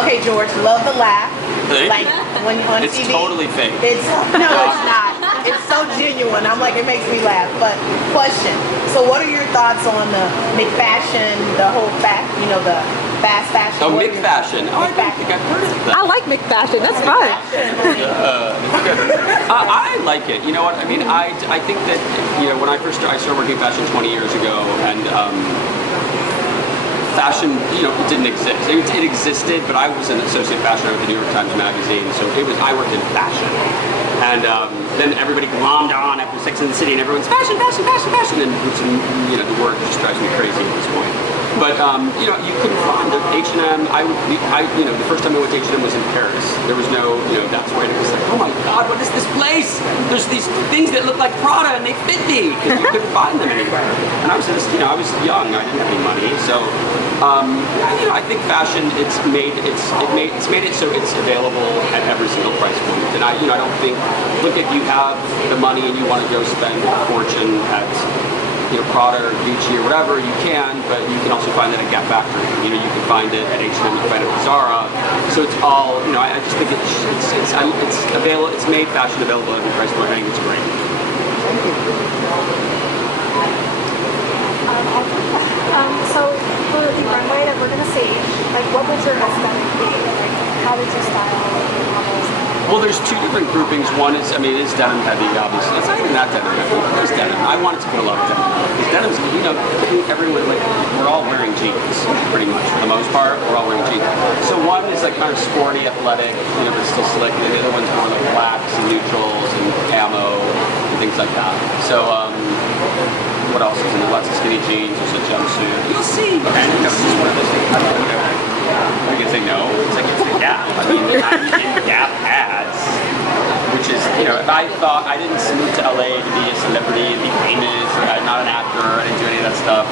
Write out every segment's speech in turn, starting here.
Okay, George, love the laugh. Like when on it's TV. totally fake. It's no, it's not. It's so genuine. I'm like, it makes me laugh. But question. So, what are your thoughts on the McFashion, the whole the fast fashion? Oh, McFashion. Oh, I think I've heard of that. I like McFashion. That's fun. I like it. You know what? I mean, I think that when I started working in fashion 20 years ago, and fashion, it didn't exist. It existed, but I was an associate fashion editor with the New York Times Magazine, so I worked in fashion. And then everybody glommed on after Sex and the City, and everyone's fashion, fashion, fashion, fashion, and the word just drives me crazy at this point. But you couldn't find the H&M. The first time I went to H&M was in Paris. There was no, that's where it was like, oh my God, what is this place? There's these things that look like Prada and they fit me, because you couldn't find them anywhere. And I was just, I was young. I didn't have any money, so I think fashion it's made it so it's available at every single price point. And I don't think, look, if you have the money and you want to go spend a fortune at Prada or Gucci or whatever, you can, but you can also find it at Gap Factory. You can find it at H&M, you can find it at Zara. So it's all, I just think it's available. It's made fashion available at every price point. I think it's great. So for the runway that we're gonna see, what would your aesthetic be? How did you style your models? Well, there's two different groupings. One is, it's denim heavy, obviously. It's not even that denim heavy. It's denim. I wanted to put a lot of denim. Because denim's, everyone, we're all wearing jeans, pretty much. For the most part, we're all wearing jeans. So one is kind of sporty, athletic, but still slick. And the other one's more like blacks and neutrals and camo and things like that. So, what else is in it? Lots of skinny jeans. There's a jumpsuit. You'll see. And it's just one of those things. You can say no. It's like it's a Gap. I'm in Gap ads, which is if I thought I didn't move to LA to be a celebrity and be famous, or I'm not an actor, I didn't do any of that stuff.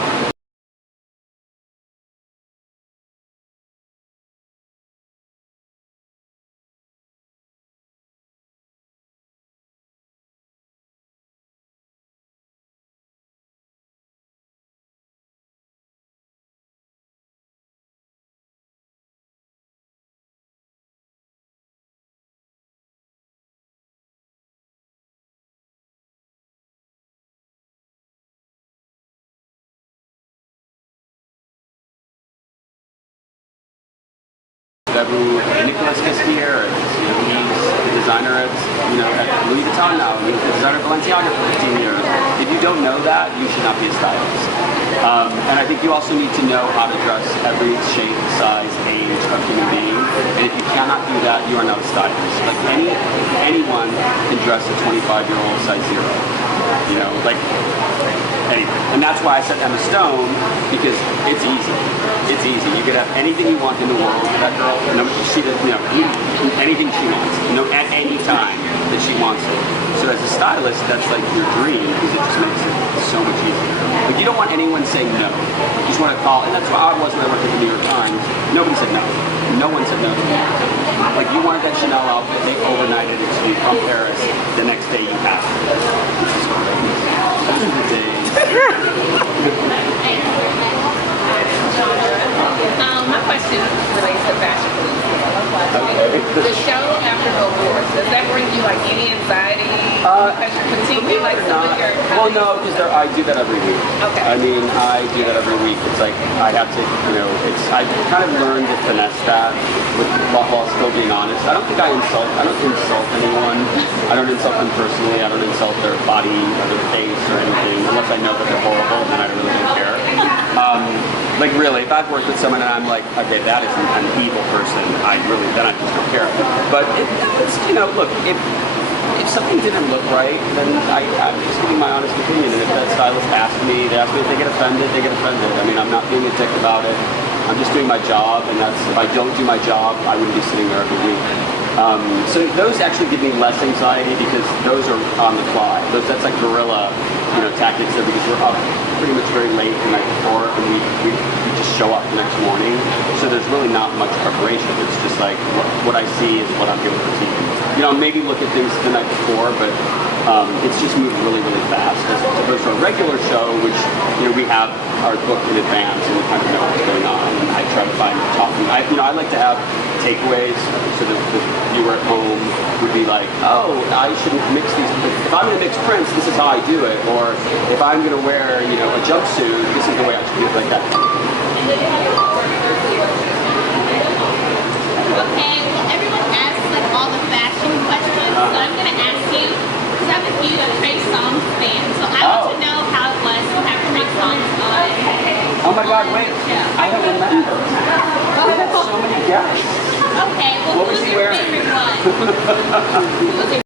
Nicholas Castier, he's the designer at Louis Vuitton now. He's the designer of Balenciaga for 15 years. If you don't know that, you should not be a stylist. And I think you also need to know how to dress every shape, size, age of human being. And if you cannot do that, you are not a stylist. Anyone can dress a 25-year-old size 0. Anyway. And that's why I said Emma Stone, because it's easy. It's easy. You could have anything you want in the world. That girl, she does, anything she wants, at any time that she wants it. So as a stylist, that's like your dream, because it just makes it so much easier. You don't want anyone saying no. You just want to call, and that's how I was when I worked at the New York Times. Nobody said no. No one said no to me. You wanted that Chanel outfit, they overnighted it to you from Paris. The next day you have it. Those are the days. My question relates to fashion. The show after awards, does that bring you any anxiety? Because you're critiquing some of your colleagues? Well, no, because I do that every week. Okay. I do that every week. It's like I have to, I kind of learned to finesse that while still being honest. I don't insult anyone. I don't insult them personally. I don't insult their body or their face or anything, unless I know that they're horrible, then I really don't care. Really, if I've worked with someone and I'm like, okay, that is an evil person, then I just don't care. But look, if something didn't look right, then I'm just giving my honest opinion. And if that stylist asked me, if they get offended, they get offended. I'm not being a dick about it. I'm just doing my job, and if I don't do my job, I wouldn't be sitting there every week. So those actually give me less anxiety, because those are on the fly. That's like guerrilla, tactics there, because we're up pretty much very late the night before, and we just show up the next morning. So there's really not much preparation. It's just like what I see is what I'm doing for TV. Maybe look at things the night before, but it's just moved really, really fast. As opposed to a regular show, which we have our booked in advance and we kind of know what's going on. And I try to find talking. I like to have takeaways so the viewer at home would be like, oh, I shouldn't mix these. If I'm going to mix prints, this is how I do it. Or if I'm going to wear, you know, a jumpsuit, this is the way I should do it, like that. Okay, well everyone asks like all the fashion questions, so I'm gonna ask you, because I'm a huge Trey Songz fan, so I want to know how it was to have Trey Songz on. Oh my God, wait, I don't remember. We had so many guests. Okay, well What was who's he your wearing? favorite one? Who's your